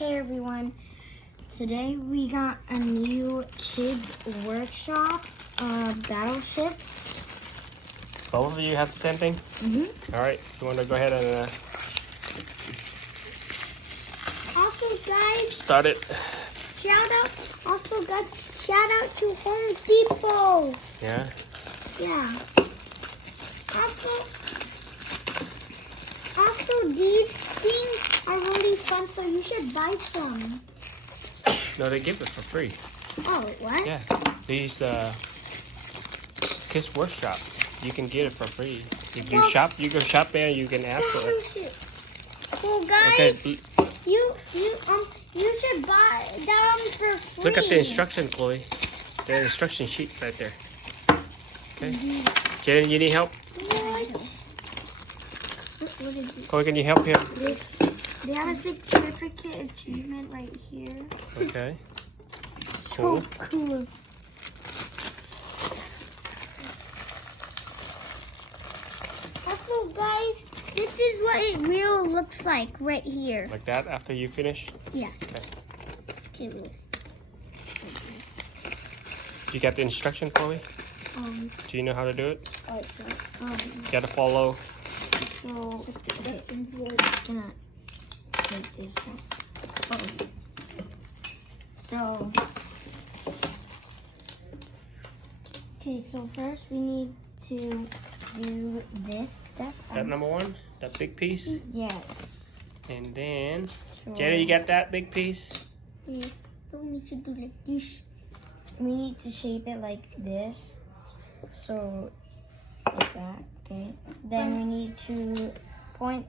Hey everyone, today we got a new kids workshop, Battleship. Both of you have the same thing? Mm-hmm. All right, you want to go ahead and Also guys, start it? Shout out to Home Depot. Yeah? Yeah. Also these things are really fun, so you should buy some. No, they give it for free. Oh, what? Yeah, these Kids Workshop, you can get it for free. If you you go shop there, you can ask for it. Well, guys, Okay. you should buy them for free. Look at the instruction, Chloe. The instruction sheet right there. Okay. Jaden, you need help? What is it? Chloe, can you help him? They have a certificate achievement right here. Okay. So cool. Also, guys, this is what it really looks like right here. Like that after you finish? Yeah. Okay. Okay. You got the instruction, Chloe? Do you know how to do it? You gotta follow. So, we're just gonna take this out. So, okay, so first we need to do this step. That number one, that big piece. Yes. And then, So, Jaden, you got that big piece? yeah, don't need to do like this. We need to shape it like this. So, like that, okay? Then we need to point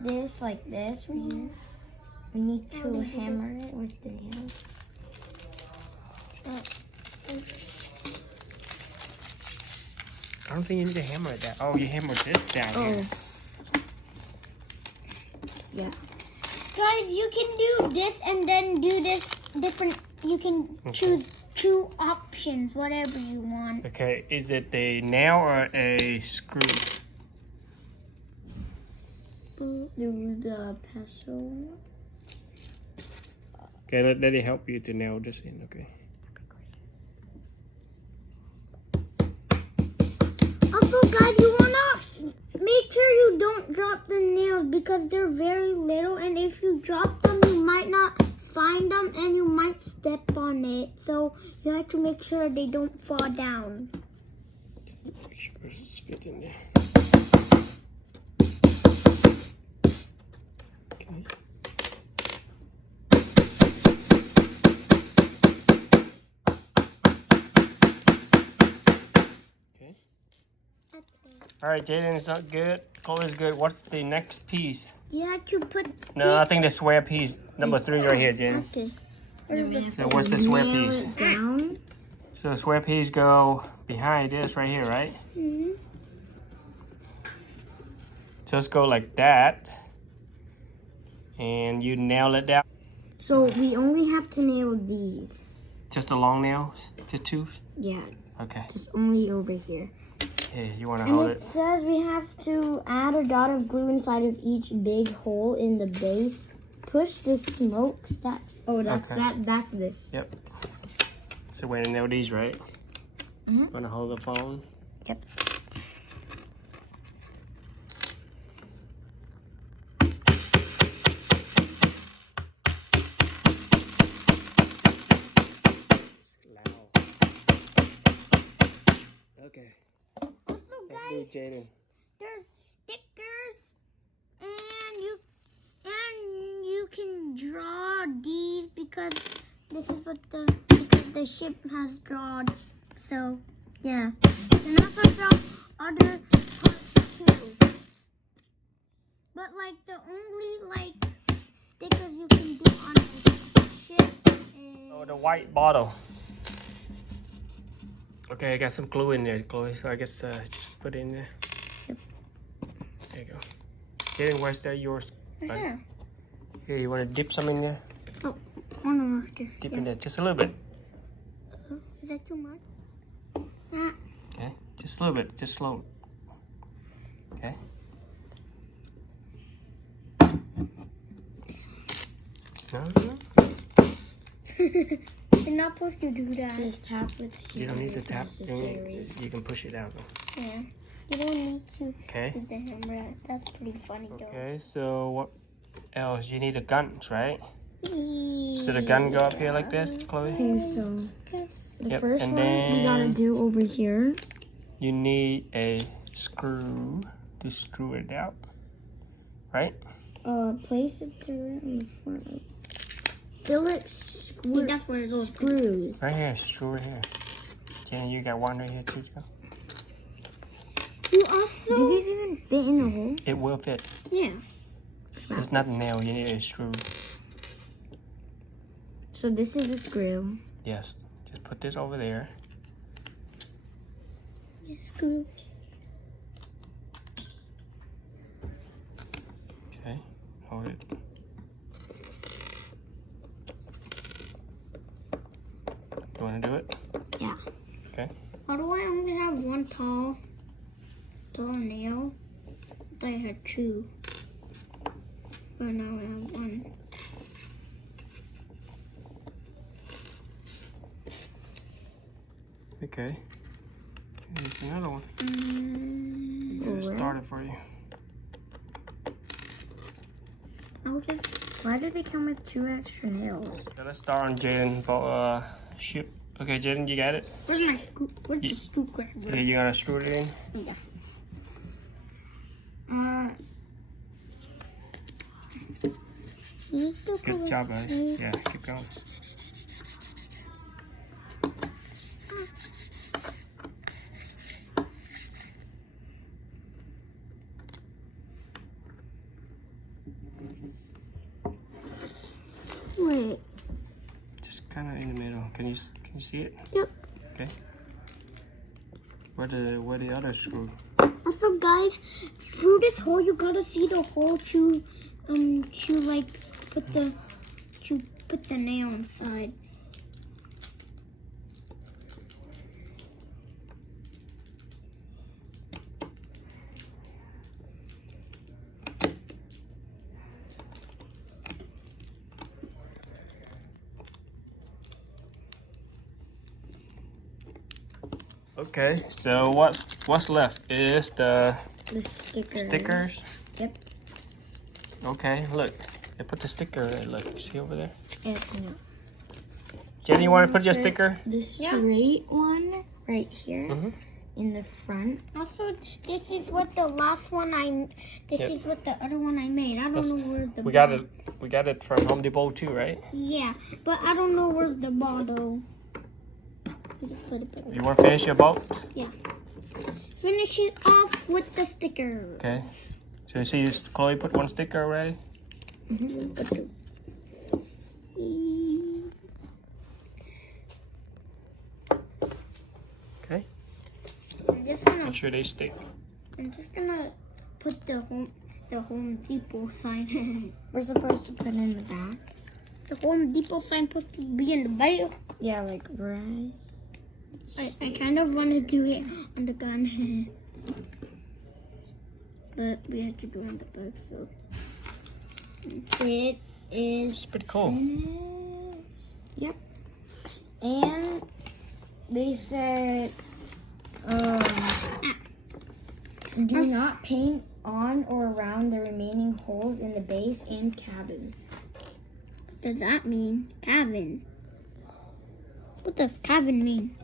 this like this for you. We need to hammer it with the nails. I don't think you need to hammer it down. Oh, you hammered this down here. Yeah. Guys, you can do this and then do this different. You can choose two options, whatever you want. Okay, is it a nail or a screw? Do the pencil. Okay, let it help you to nail this in, okay. Also, guys, you wanna make sure you don't drop the nails because they're very little, and if you drop them, you might not find them and you might step on it. So you have to make sure they don't fall down. Make sure it's fit in there. Okay. All right, Jaden is not good. Chloe's good. What's the next piece? You have to put. No, I think the square piece, number 3 right here, Jaden. Okay. So what's the square piece? Down. So the square piece go behind this right here, right? Mm-hmm. Just go like that. And you nail it down. So we only have to nail these. Just the long nails? Just 2? Yeah. Okay. Just only over here. Here, you want to And hold it it? says we have to add a dot of glue inside of each big hole in the base. Push the smokestacks. Oh, that's this. Yep. So we're gonna nail these, right? Mm-hmm. Want to hold the phone? Yep. Okay. Also, guys, Jaden. there's stickers, and you can draw these because this is what the ship has drawn. So yeah, and also draw other parts too. But like the only stickers you can do on the ship is Oh, the white bottle. Okay, I got some glue in there, Chloe. So I guess just put it in there. Yep. There you go. Jaden, where's that yours? right here. Here, you want to dip some in there? Oh, one more there. Dip in there, just a little bit. Is that too much? Okay, just a little bit, just slow. Okay. No. You're not supposed to do that. Just tap with You don't need to if tap. necessary. You can push it out. Yeah. You don't need to Okay. use the hammer. That's pretty funny though. Okay, so what else? You need the guns, right? Yeah. So the gun go up here like this, Chloe? Okay, so the Yep, first and one we gotta then- do over here. You need a screw to screw it out, right? Place it in the front. Phillips Yeah, that's where it goes. screws. Right here, screw it here. Jenny, you got one right here too, Joe? You also. Do these even fit in the hole? It will fit. Yeah. It's not a nail, you need a screw. So this is the screw. Yes. Just put this over there. Screw. Okay, hold it. You want to do it? Yeah. Okay. How do I only have one tall nail? I thought I had two. But now I have one. Okay. Here's another one. Mm, Just start it for you. I'll just. Why do they come with 2 extra nails? Okay, let's start on Jaden for ship. Okay, Jaden, you got it? Where's my Where's the screwdriver? Okay, you gonna screw it in? Yeah. Good job, guys. Yeah, keep going. Wait. Just kind of in the middle. Can you see it? Yep. Okay. Where the other screw? Also, guys, through this hole, you gotta see the hole to like put the nail inside. Okay, so what's left is the The stickers. stickers. Yep. Okay, look. They put the sticker there. Look, see over there? And no. Jenny, you want to put your sticker? The straight one right here Mhm. in the front. Also, this is what the last one This Yep. is what the other one I made. I don't know where the. We got it from Home Depot too, right? Yeah, but I don't know where's the bottle. You want to finish your boat? Finish it off with the sticker. Okay. So you see, Chloe put one sticker already. Okay. Make sure they stick. I'm just gonna put the Home Depot sign. We're supposed to put it in the back. The Home Depot sign supposed to be in the back. Yeah, like right. I kind of want to do it on the gun, but we have to do it on the back. So it is It's pretty cool. finished. Yep. And they said, do not paint on or around the remaining holes in the base and cabin. What does that mean? Cabin. What does cabin mean?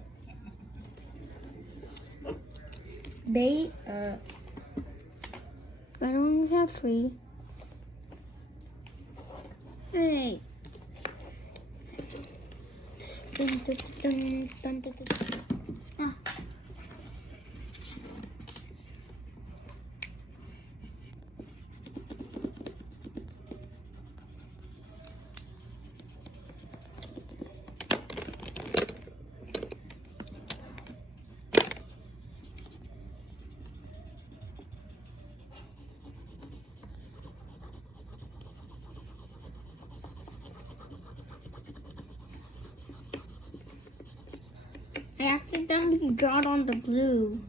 They, I don't have 3. Hey. Dun, dun, dun, dun, dun, dun. Ah. I accidentally got on the glue.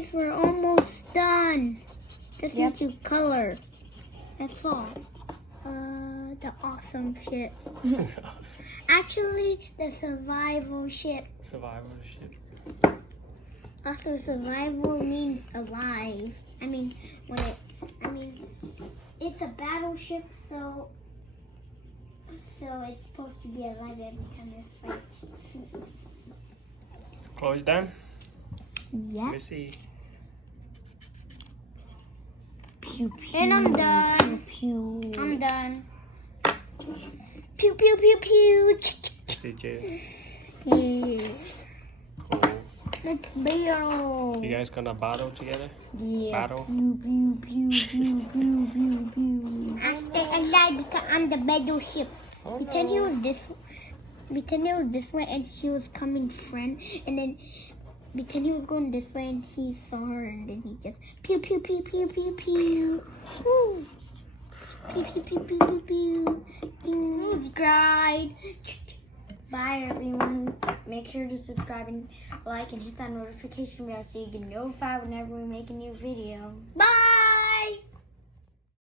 Guys, we're almost done. Just Yep. need to color. That's all. The awesome ship. That's awesome. Actually, the survival ship. Survival ship. Also, survival means alive. I mean, it's a battleship, so it's supposed to be alive every time it fights. Chloe's done? Yeah. Let me see. Pew, pew, And I'm done. Pew, pew. I'm done. Pew pew pew pew. See Jaden. Yeah. Cool. Let's battle. You guys gonna battle together? Yeah. Battle? Pew, pew, pew, pew, pew, pew, pew. I died because I'm the battleship. Oh, Pretend he was this. Pretend he was this way and he was coming friend, and then pretend he was going this way and he saw her and then he just pew pew pew pew pew pew. Woo. Pew pew pew pew pew pew. Subscribe. Bye, everyone. Make sure to subscribe and like and hit that notification bell so you get notified whenever we make a new video. Bye.